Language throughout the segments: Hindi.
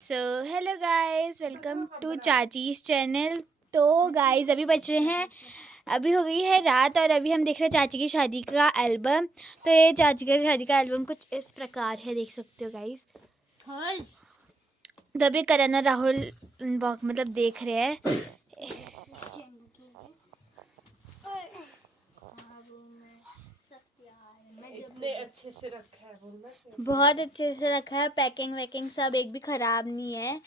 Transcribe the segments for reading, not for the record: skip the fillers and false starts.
So hello guys, welcome to चाचीज चैनल। तो गाइस अभी बज रहे हैं, अभी हो गई है रात और अभी हम देख रहे हैं चाची की शादी का एल्बम। तो ये चाची की शादी का एल्बम कुछ इस प्रकार है, देख सकते हो गाइस। तो अभी करण और राहुल मतलब देख रहे हैं। इतने अच्छे से रखा है बोलना। बहुत अच्छे से रखा है, पैकिंग वैकिंग सब एक भी ख़राब नहीं है,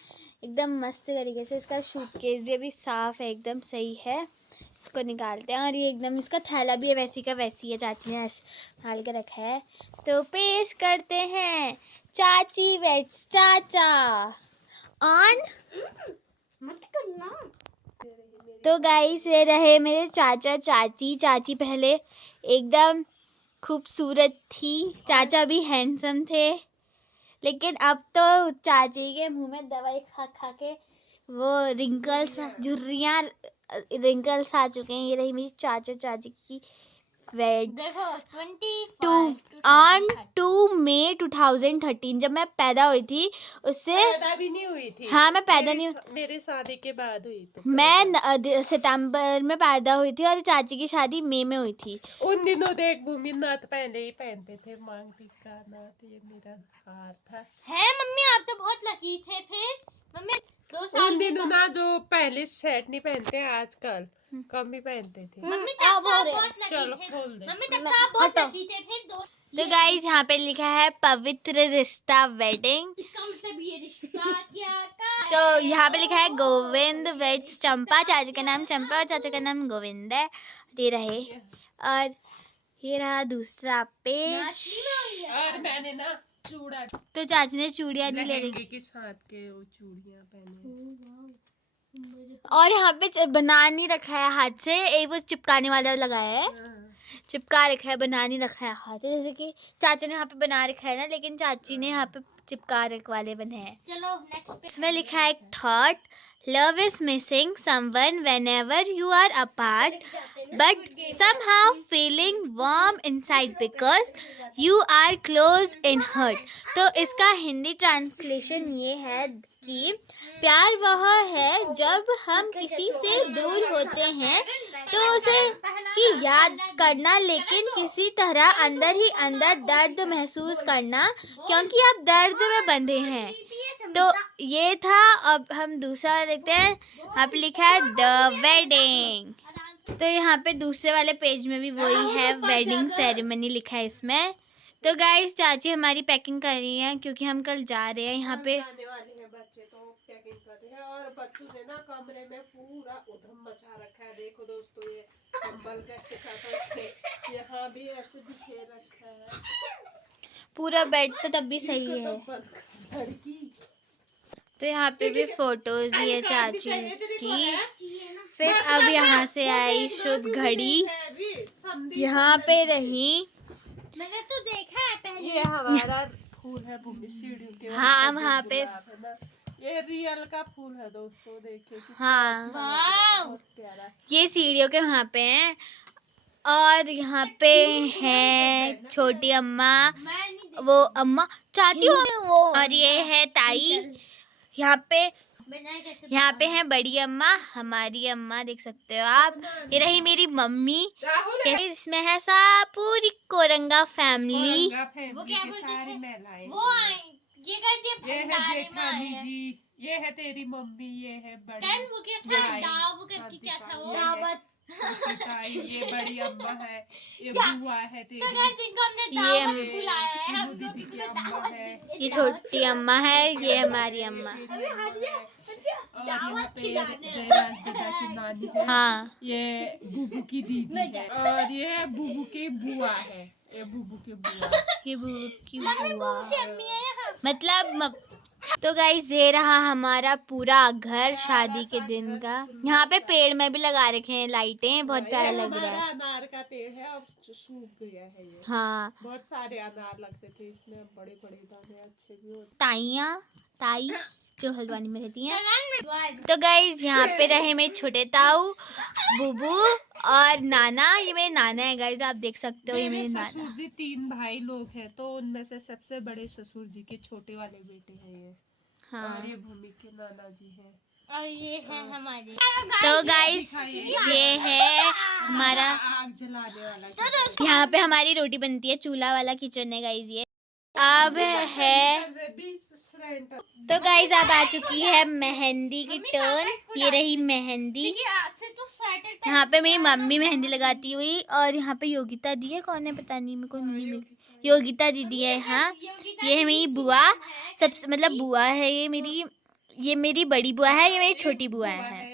एकदम मस्त तरीके से। इसका सूटकेस भी अभी साफ़ है, एकदम सही है। इसको निकालते हैं और ये एकदम इसका थैला भी है वैसी का वैसी है, चाची ने संभाल के रखा है। तो पेश करते हैं चाची वेट्स चाचा ऑन। मत करना। तो गाइस ये रहे मेरे चाचा चाची। चाची पहले एकदम खूबसूरत थी, चाचा भी हैंडसम थे, लेकिन अब तो चाची के मुंह में दवाई खा खा के वो रिंकल्स झुर्रियाँ रिंकल्स आ चुके हैं। ये रही मेरी चाचा चाची की वेड्स टू ऑन 2 मई 2013, जब मैं पैदा हुई थी। उससे पैदा भी नहीं हुई थी। हाँ, मैं पैदा नहीं मेरे शादी के बाद हुई तो मैं सितंबर में पैदा हुई थी और चाची की शादी मई में हुई थी। उन दिनों देख भूमि नाथ पहले ही पहनते थे, मांग टीका नाथ। ये मेरा हार था। है मम्मी, आप तो बहुत लकी थे। फिर मम्मी 2 साल उन दिनों ना जो पहले सेट नहीं पहनते हैं, आजकल कम ही पहनते थे। मम्मी तब तो आप बहुत लकी चलो थे। खोल दे। मम्मी तब तो आप बहुत लकी थे। फिर 2 तो गाइस यहाँ पे लिखा है पवित्र रिश्ता वेडिंग। इसका मतलब ये रिश्ता क्या का तो यहाँ पे लिखा है गोविंद वेड्स चंपा। चाचा का नाम चंपा और चाचा का नाम गोविंद है। ये रहे और ये रहा दूसरा पेज। और मैंने ना चूड़ा तो चाची ने चूड़ियाँ नहीं ले लहंगे रही के साथ के वो चूड़ियां पहने। और यहाँ पे बना नहीं रखा है हाथ से, एक वो चिपकाने वाला लगाया है, चिपका रखा है, बना नहीं रखा है हाथ से। जैसे कि चाचा ने यहाँ पे बना रखा है ना, लेकिन चाची ने यहाँ पे चिपका रख वाले बने हैं। चलो नेक्स्ट पे। इसमें लिखा है thought love is missing someone whenever you are apart but somehow feeling warm inside because you are close in heart। तो इसका हिंदी ट्रांसलेशन ये है कि प्यार वह है जब हम किसी से दूर होते हैं तो उसे की याद करना, लेकिन किसी तरह अंदर ही अंदर दर्द महसूस करना क्योंकि आप दर्द में बंधे हैं। तो ये था। अब हम दूसरा देखते हैं। यहाँ पे लिखा है द वेडिंग। तो यहाँ पे दूसरे वाले पेज में भी वही है, वेडिंग सेरेमनी लिखा है इसमें। तो गाइस चाची हमारी पैकिंग कर रही है क्योंकि हम कल जा रहे हैं। यहाँ पे आने वाले हैं बच्चे, तो पैकिंग कर रहे हैं और बच्चों ने ना कमरे में पूरा उधम मचा रखा है। देखो दोस्तों, ये कंबल कैसे खत्म, यहाँ भी ऐसे बिखेर रखा है। पूरा बेड तो तब भी सही है। तो यहाँ पे भी फोटोज ही है चाची की। फिर अब यहाँ से आई शुभ घड़ी, यहाँ पे रही। मैंने तो देखा है पहले। ये हमारा फूल है भूमि सीढ़ियों के। हाँ, वहाँ पे ये रियल का फूल है दोस्तों, देखिए कितना हाँ, अच्छा लग रहा है, बहुत प्यारा। ये सीढ़ियों के वहाँ पे हैं। और यहाँ पे है छोटी अम्मा, वो अम्मा चाची हो, और ये है ताई। यहाँ पे है बड़ी अम्मा, हमारी अम्मा, देख सकते हो आप। ये रही मेरी मम्मी। इसमें है सा पूरी कोरंगा फैमिली। वो क्या बोलते सारी थे? महिलाएं। वो ये कैसे ये है भंडारे में जेठानी आए हैं। जी, ये है तेरी मम्मी, ये है बड़ी कल वो क्या था, ताई, दाव करके क्या था वो। छोटी ताई, ये बड़ी अम्मा है, ये बुआ है तेरी, तो गाइस इनको हमने ये दावत बुलाया है। हम लोग दीदी की अम्मा है, ये छोटी अम्मा है, ये हमारी अम्मा। और यहाँ पे जयराज दादा की नानी है। हाँ, ये बुबू की दीदी है और ये बुबू की बुआ है। ये बुबू की बुआ, ये बुआ की मम्मी बुआ बुबू की अम्मी है यहाँ। मतलब तो गाइस ये रहा हमारा पूरा घर शादी के दिन का। यहाँ पे पेड़ में भी लगा रखे हैं लाइटें, बहुत प्यारा लग रहा हमारा है। अनार का पेड़ है, अब सूख गया है ये। हाँ, बहुत सारे अनार लगते थे इसमें, बड़े बड़े दाने अच्छे भी होते। ताई जो हल्द्वानी में रहती हैं। तो गाइस यहाँ पे रहे मेरे छोटे ताऊ, बुबू और नाना। ये मेरे नाना है गाइस, आप देख सकते हो। ये मेरे मेरे ससुर नाना। जी 3 भाई लोग हैं, तो उनमें से सबसे बड़े ससुर जी के छोटे वाले बेटे हैं ये। हाँ और ये भूमि के नाना जी हैं। और ये है हमारे। तो गाइस ये है हमारा, आग जलाने वाला यहाँ पे हमारी रोटी बनती है, चूल्हा वाला किचन है गाइस ये। अब है तो गाइस अब आ चुकी है मेहंदी की टर्न। ये रही मेहंदी। आज से तो स्वेटर यहाँ पे मेरी मम्मी मेहंदी लगाती हुई, और यहाँ पे योगिता दी है, कौन है पता नहीं, मेरे को नहीं मिली। योगिता दीदी है यहाँ। ये है मेरी बुआ, सबसे मतलब बुआ है ये मेरी बड़ी बुआ है, ये मेरी छोटी बुआ है।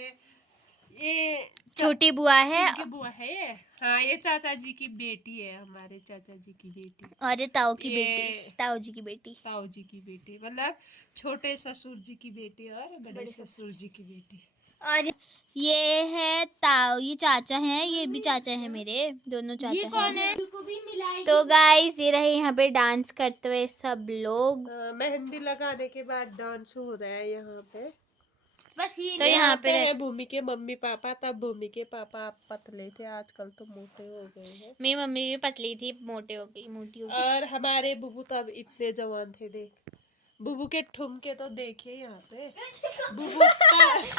ये छोटी बुआ है इनकी बुआ है ये। हाँ ये चाचा जी की बेटी है, हमारे चाचा जी की बेटी और ये ताऊ की ये- बेटी, ताऊ जी की बेटी। ताऊ जी की बेटी, मतलब छोटे ससुर जी की बेटी और बड़े ससुर जी की बेटी। और ये है ताऊ, ये चाचा हैं, ये भी चाचा हैं मेरे, दोनों चाचा कौन हैं। है? को भी मिलाई। तो गाइस ये रहे यहाँ पे डांस करते हुए सब लोग। मेहंदी लगाने के बाद डांस हो रहा है यहाँ पे। बस ये तो यहाँ पे है भूमि के मम्मी पापा। तब भूमि के पापा पतले थे, आजकल तो मोटे हो गए हैं। मेरी मम्मी भी पतली थी, मोटी हो गई। और हमारे बुबू तब इतने जवान थे, देख बुबू के ठुमके तो देखिए यहाँ पे। बुबू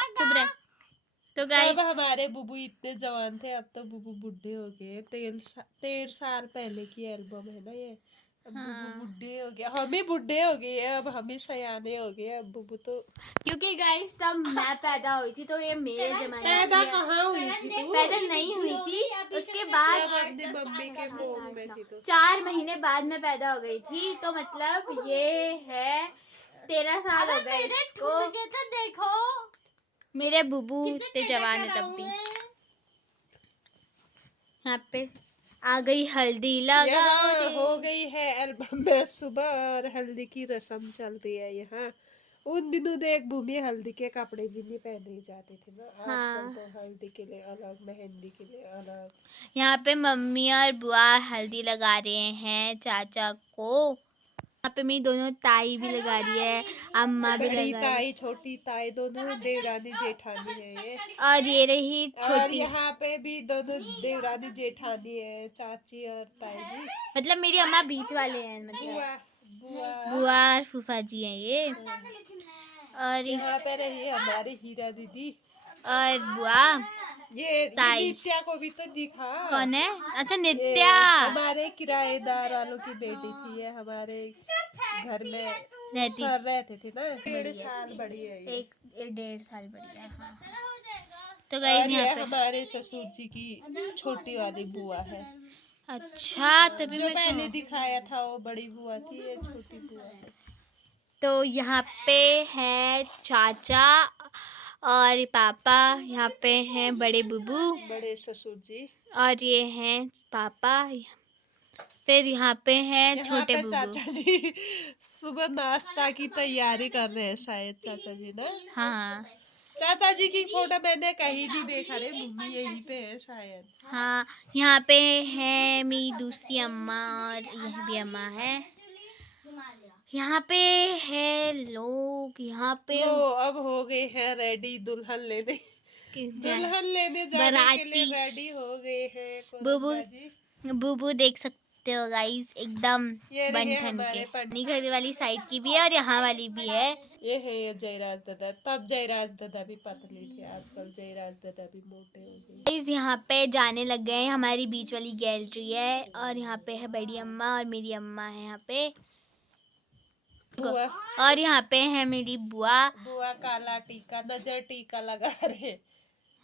चुप रहे। तो गाइस तब हमारे बुबू इतने जवान थे, अब तो बुबू बुढ़े हो गए। 13 साल पहले की एल्बम है ना ये। अब बुबू बुढ़े हो गया, हम ही बुढ़े हो गए, अब हम ही सयाने हो गए। अब बुबू तो क्योंकि गाइस तब मैं पैदा हुई थी, तो ये मेरे जमाने पैदा की है। कहाँ हुई थी तू? पैदा नहीं हुई थी, उसके बाद तब अपनी मम्मी के मुंह में थी तो। 4 महीने बाद में पैदा हो गई थी। तो मतलब ये है 13 साल हो गए इसको। तो देखो मेरे बुबू इतने जवान है तब भी। यहाँ पे आ गई हल्दी लगा। यहाँ हो गई है एल्बम में सुबह, और हल्दी की रस्म चल रही है यहाँ। उन दिनों देख भूमि हल्दी के कपड़े भी नहीं पहने जाते थे ना। आजकल तो हल्दी के लिए अलग, मेहंदी के लिए अलग। यहाँ पे मम्मी और बुआ हल्दी लगा रहे हैं चाचा को। यहाँ पे मेरी दोनों ताई भी लगा रही है, अम्मा भी बड़ी लगा रही ताई छोटी ताई दोनों देवरानी जेठानी है ये। है। और ये रही और छोटी, यहाँ पे भी दोनों देवरानी जेठानी है, चाची और ताई जी। मतलब मेरी अम्मा बीच वाले हैं, मतलब बुआ बुआ बुआ और फूफा जी हैं ये। और यहाँ पे रही हमारी हीरा दीदी बुआ ये ताई। नित्या को भी तो दिखा। कौन है? अच्छा ये नित्या। हमारे किराएदार वालों की बेटी थी, ये हमारे घर में रहती सर रहते थे ना। 1.5 साल बड़ी है ये। 1.5 साल बड़ी है। हाँ। तो और गाइस ये यहाँ पे हमारे ससुर जी की छोटी वाली बुआ है। अच्छा तभी जो मैं पहले दिखाया था वो बड़ी बुआ थी, ये छोटी बुआ है। तो यहाँ पे है चाचा और पापा, यहाँ पे हैं बड़े बुबू बड़े ससुर जी। और ये हैं पापा। फिर यहाँ पे हैं यहाँ छोटे पे बुबू। चाचा जी सुबह नाश्ता की तैयारी कर रहे हैं शायद, चाचा जी ना। हाँ चाचा जी की फोटो मैंने कहीं नहीं देखा रे, मम्मी यहीं पे है शायद। हाँ। यहाँ पे है मेरी दूसरी अम्मा और यह भी अम्मा है। यहाँ पे है लोग, यहाँ पे लो अब हो गए हैं रेडी दुल्हन लेने। दुल्हन लेने जाने के लिए बाराती। रेडी हो गए हैं बुबू कोरंगा जी। बुबू देख सकते हो गाइस, एकदम ये बन रहे ठन हमारे के। पंडित। अपनी घर वाली साइड की भी है और यहाँ वाली भी है। ये है ये जयराज दादा। तब जयराज दादा भी पतले थे, आजकल जयराज दादा भी मोटे हो गए। गाइस यहाँ पे जाने लग गए हैं, हमारी बीच वाली गैलरी है और यहाँ पे है बड़ी अम्मा और मेरी अम्मा है यहाँ पे। बुआ और यहाँ पे है मेरी बुआ बुआ काला टीका, नजर टीका लगा रहे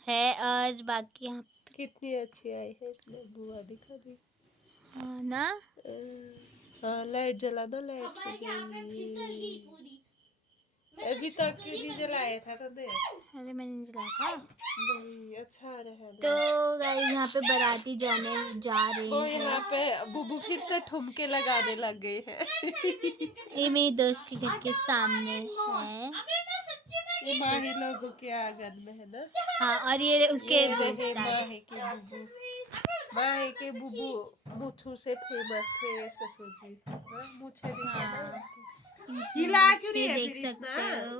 है। और बाकी यहाँ कितनी अच्छी आई है इसमें बुआ, दिखा दी। हाँ ना। हाँ लाइट जला दो, लाइट से गई। अभी तक क्यों नहीं जलाया था तुमने? अरे मैंने नहीं जलाया था। नहीं अच्छा आ रहा है। तो गाइस यहाँ पे बाराती जाने जा रहे तो हैं। यहाँ पे बुबू फिर से ठुमके लगाने लग गए हैं। ये मेरी दोस्त के घर के सामने है। ये माही लोगों के आंगन में है ना। हाँ और ये उसके ये रहे दोस्त माही के बुबू। माही के बुबू मूछू से फेमस थे ये ससुर जी। हाँ, मूछे दिखा। हिला क्यों नहीं है देख फिर सकते इतना? हो।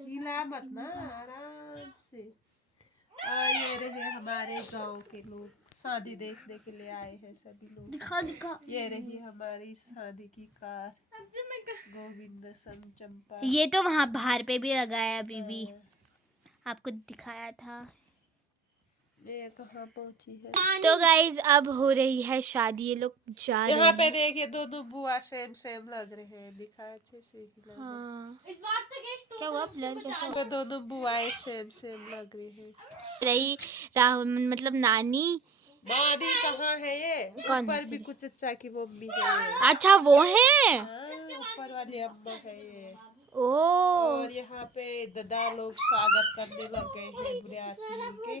हिला मत ना, आराम से। और ये रहे हमारे गांव के लोग, शादी देखने के लिए आए हैं सभी लोग। दिखा दिखा। ये रही हमारी शादी की कार, गोविंद संग चंपा। ये तो वहाँ बाहर पे भी लगा है अभी भी, आपको दिखाया था। ये कहाँ पहुंची है? तो गाइज अब हो रही है शादी, ये लोग जा रहे यहाँ पे हैं। देखिए दो बुआ सेम सेम लग रहे हैं, दिखा अच्छे से ही लग रहे हैं। हाँ इस बार तो गेस्ट क्या हुआ, ब्लर कैसा यहाँ पे दोनों बुआएं सेम सेम लग रही है। रही? राहुल मतलब नानी। दादी कहाँ है ये? कौन? ऊपर भी कुछ चचा की मम्मी है ये। अच्छा वो है। हाँ, ऊपर वाली अम्मा है ये। ओ और यहाँ पे दादा लोग स्वागत करने लग गए हैं बुढ़ियाती के।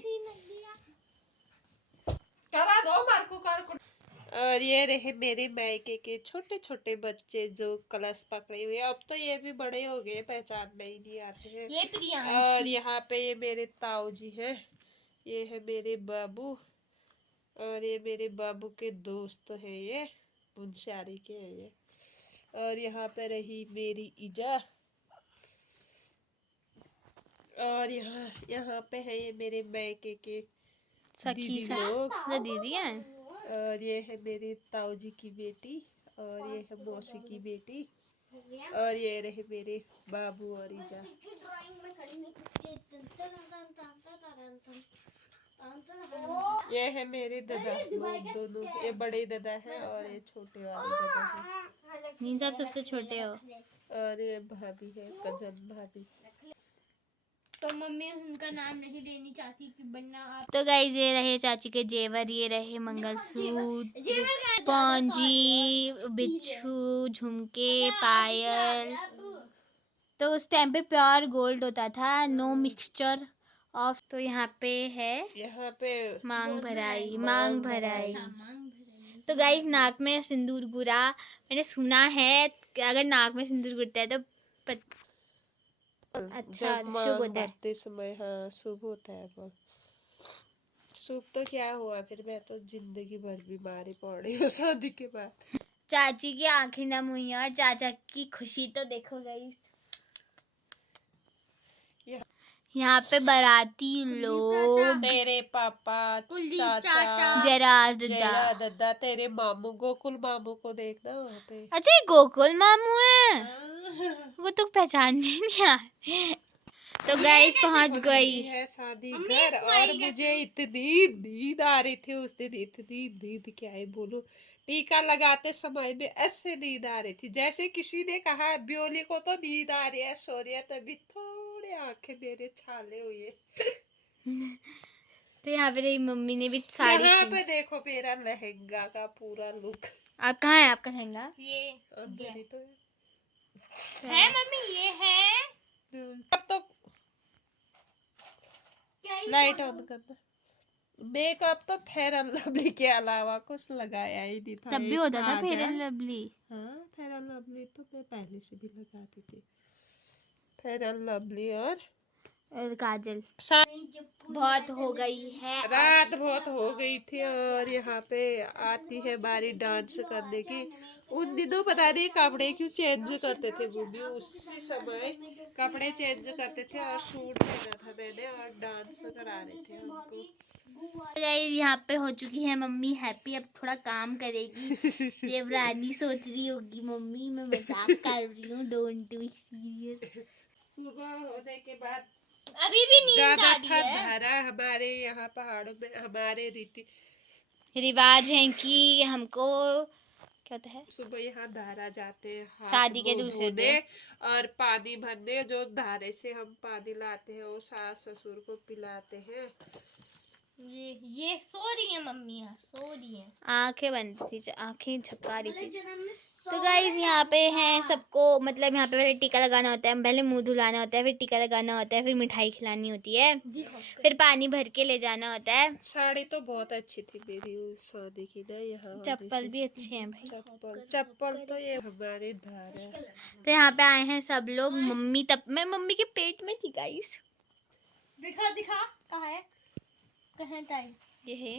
करा दो मार्को कर। और ये रहे मेरे मायके के छोटे छोटे बच्चे जो कलश पकड़े हुए। अब तो ये भी बड़े हो गए, पहचान में ही नहीं आते हैं। ये प्रियांश। और यहाँ पे ये मेरे ताऊ जी हैं, ये है मेरे बाबू, और ये मेरे बाबू के दोस्त हैं, ये मुंशारी के हैं ये। और यहाँ पे रही मेरी ईजा, और यहाँ पे है ये मेरे मायके के सखी दीदी सा लोग। तो दीदी है। और ये है मेरे ताऊ जी की बेटी, और ये है मौसी की बेटी, और ये रहे मेरे बाबू और ईजा। ये है मेरे दादा लोग दोनों, ये बड़े दादा है और ये छोटे वाले दादा है। मीन साहब सबसे छोटे हो। और ये भाभी है, कजन भाभी। तो मम्मी उनका नाम नहीं लेनी चाहती कि बनना आप। तो गाइज ये रहे चाची के जेवर, ये रहे मंगलसूत्र, पौंजी, बिच्छू, झुमके, पायल। तो उस टाइम पे प्योर गोल्ड होता था, नो मिक्सचर ऑफ। तो यहाँ पे है यहाँ पे मांग भराई। तो गाइस नाक में सिंदूर गुरा, मैंने सुना है कि अगर नाक में सिंदूर गुरता है तो अच्छा जब शुभ मांग होता है। भरते समय, हाँ शुभ होता है। वो शुभ तो क्या हुआ, फिर मैं तो जिंदगी भर बीमारी पड़ी हूँ शादी के बाद। चाची की आंखें नम हुई हैं और चाचा की खुशी तो देखो गाइस। यहाँ पे बाराती लोग, तेरे पापा, चाचा, जरा जेरा दद्दा, तेरे मामू, गोकुल मामू को देखना वहाँ पे। अच्छा ये गोकुल मामू है, हाँ। वो तो पहचान में नहीं आ। तो गाइस पहुंच गई है शादी घर, और मुझे इतनी नींद आ रही थी उस दिन, इतनी नींद क्या है बोलो। टीका लगाते समय में ऐसे नींद आ रही थी जैसे किसी ने कहा ब्योली को तो नींद आ रही है, सो रही है, तभी थोड़े आंखें मेरे छाले हुए। तो यहाँ पे मेरी मम्मी ने भी साड़ी यहाँ पे देखो मेरा लहंगा का पूरा लुक। आप कहाँ है आपका लहंगा? ये अंदर ही तो है मम्मी, ये है। अब तो लाइट ऑन करना। मेकअप तो फेयर एंड लवली के अलावा कुछ लगाया ही नहीं था। तब भी एक होता था काजल। Fair and lovely. हाँ फेयर एंड लवली तो मैं पहले से भी लगाती थी, फेयर एंड लवली और काजल। सा बहुत हो गई है। रात बहुत हो गई थी। और यहाँ पे आती है बारी डांस करने की। उन दिनों पता नहीं कपड़े क्यों चेंज करते थे वो भी, उसी समय कपड़े चेंज करते थे और सूट पहना था मैंने और डांस करा रहे थे हमको। यहाँ पे हो चुकी है मम्मी हैप्पी, अब थोड़ा काम करेगी। देवरानी सोच रही होगी मम्मी मैं मजाक कर रही हूँ, डोंट बी सीरियस। सुबह होने के बाद अभी भी नींद आ ज्यादा रही है। ठंड धारा हमारे यहाँ पहाड़ों में, हमारे रीति रिवाज है कि हमको क्या होता है, सुबह यहाँ धारा जाते हैं हाथ शादी के मुंह दूसरे धोने दिन। और पानी भरने। जो धारे से हम पानी लाते हैं वो सास ससुर को पिलाते हैं। ये सो रही है मम्मी, यहाँ सो रही है। आंखें बंद थी, आंखें झपका रही थी। तो गाइज यहाँ पे हैं सबको, मतलब यहाँ पे पहले टीका लगाना होता है, पहले मुंह धुलाना होता है, फिर टीका लगाना होता है, फिर मिठाई खिलानी होती है, फिर पानी भर के ले जाना होता है। साड़ी तो बहुत अच्छी थी मेरी उस शादी की ना। यहाँ चप्पल भी अच्छे हैं भाई। चप्पल तो ये हमारे धारा। तो यहाँ पे आए हैं सब लोग। मम्मी तब मैं मम्मी के पेट में थी गाइस। दिखा कहाँ है, कहाँ ताई? ये है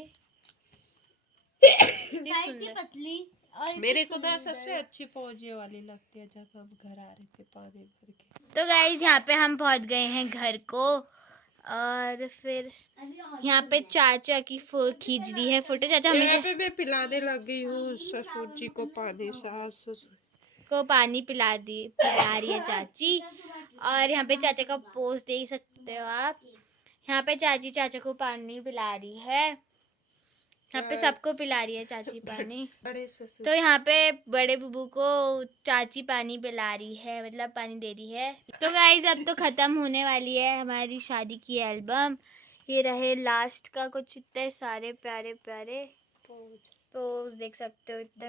ताई की पतली। और मेरे को ना सबसे अच्छी पौजे वाली लगती है जब हम घर आ रहे थे पानी भर के। तो गाइज यहाँ पे हम पहुँच गए हैं घर को। और फिर यहाँ पे चाचा की खींच दी है फोटो। चाचा हमेशा यहाँ पे मैं पिलाने लगी हूँ ससुर जी को पानी, सास ससुर को पानी पिला रही है चाची। और यहाँ पे चाचा का पोस्ट देख सकते हो आप। यहाँ पे चाची चाचा को पानी पिला रही है। यहाँ पे सबको पिला रही है चाची पानी। बड़े ससुर तो यहाँ पे बड़े बुबू को चाची पानी पिला रही है, मतलब पानी दे रही है। तो गाइस अब तो खत्म होने वाली है हमारी शादी की एल्बम। ये रहे लास्ट का कुछ इतने सारे प्यारे प्यारे पोज देख सकते हो इतने।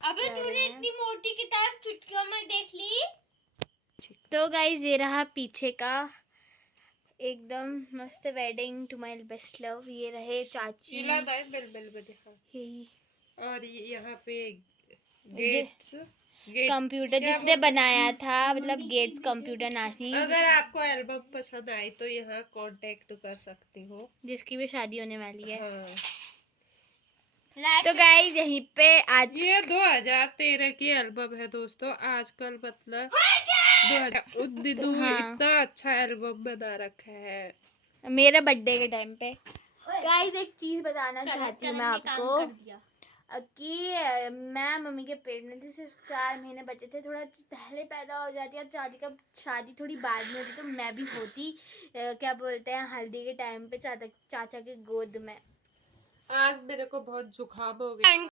अबे तूने इतनी मोटी किताब चुटकियों में देख ली। तो गाइस ये रहा पीछे का एकदम मस्त wedding to my best love. ये रहे चाची। यही और यहाँ पे गेट्स कंप्यूटर जिसने बनाया था, मतलब गेट्स कंप्यूटर नाशनी, अगर आपको एल्बम पसंद आई तो यहाँ कांटेक्ट कर सकते हो, जिसकी भी शादी होने वाली है। हाँ। तो गाइस यहीं पे आज ये 2013 की एल्बम है दोस्तों। आजकल मतलब 2000 दिनों इतना अच्छा एल्बम बना रखा है मेरे बर्थडे के टाइम पे। गाइस एक चीज बताना चाहती हूँ मैं आपको कि मैं मम्मी के पेट में थी, सिर्फ 4 महीने बचे थे। थोड़ा पहले पैदा हो जाती और चाची का शादी थोड़ी बाद में होती तो मैं भी होती क्या बोलते हैं हल्दी के टाइम पे चाचा की गोद में। आज मेरे को बहुत जुकाम हो गया।